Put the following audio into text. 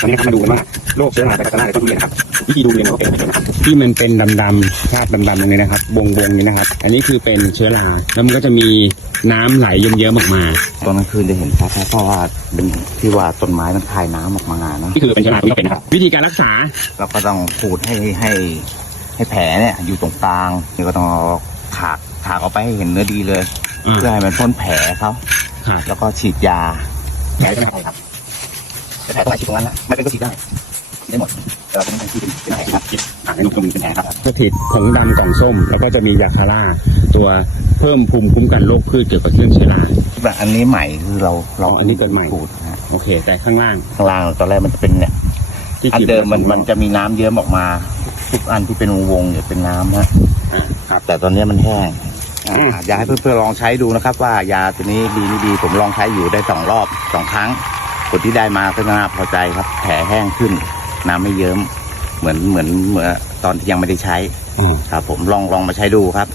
ตอนนี้ครับมาดูกันว่าโรคเชื้อราไบคาตาร่าในต้นทุเรียนครับวิธีดูเรียนว่าเป็นอะไรนะครับที่มันเป็นดำๆคราบดำๆตรงนี้นะครับวงวงๆนี้นะครับ อันนี้คือเป็นเชื้อราแล้วมันก็จะมีน้ำไหลเยิ้มๆออกมาตอนกลางคืนจะเห็นชัดนะเพราะว่าเป็นที่ว่าต้นไม้มันคายน้ำออกมานะนี่คือเป็นเชื้อราที่เราเป็นนะครับ วิธีการรักษาเราก็ต้องขูดให้ให้ให้แผลเนี่ยอยู่ตรงกลางนี่ก็ต้องเอาถากถากออกไปให้เห็นเนื้อดีเลยอ่าเพื่อให้มันพ้นแผลเขาครับแล้วก็ฉีดยาแผลใช่ไหมครับ แต่แผลตรงไหนฉีดตรงนั้นนะไม่เป็นก็ฉีดได้ฉีดได้หมดแต่เราต้องให้ที่เป็นเป็นแผลครับฉีดอ่าในรูปตรงนี้เป็นแผลครับสถิตของดำกล่องส้ม แล้วก็จะมียาคาร่าตัวเพิ่มภูมิคุ้มกันโรคพืชเกี่ยวกับเรื่องเชื้อราแบบอันนี้ใหม่คือเราเราอ๋ออันนี้เกิดใหม่ขูดนะฮะโอเค แต่ข้างล่างข้างล่างตอนแรกมันจะเป็นเนี่ยที่อันขีดเดิมมันมันจะมีน้ำเยิ้มออกมาทุกอันที่เป็นวงๆเนี่ยเป็นน้ำฮะอ่าครับ แต่ตอนนี้มันแห้งอืมอ่าอยากให้เพื่อนๆลองใช้ดูนะครับ ว่ายาตัวนี้ดีไม่ดีผมลองใช้อยู่ได้สองรอบสองครั้งผ ลที่ได้มาก็น่าพอใจครับ แผลแห้งขึ้น น้ำไม่เยิ้ม เหมือนเหมือนเหมือนตอนที่ยังไม่ได้ใช้อ๋อครับ ผมลองลองมาใช้ดูครับ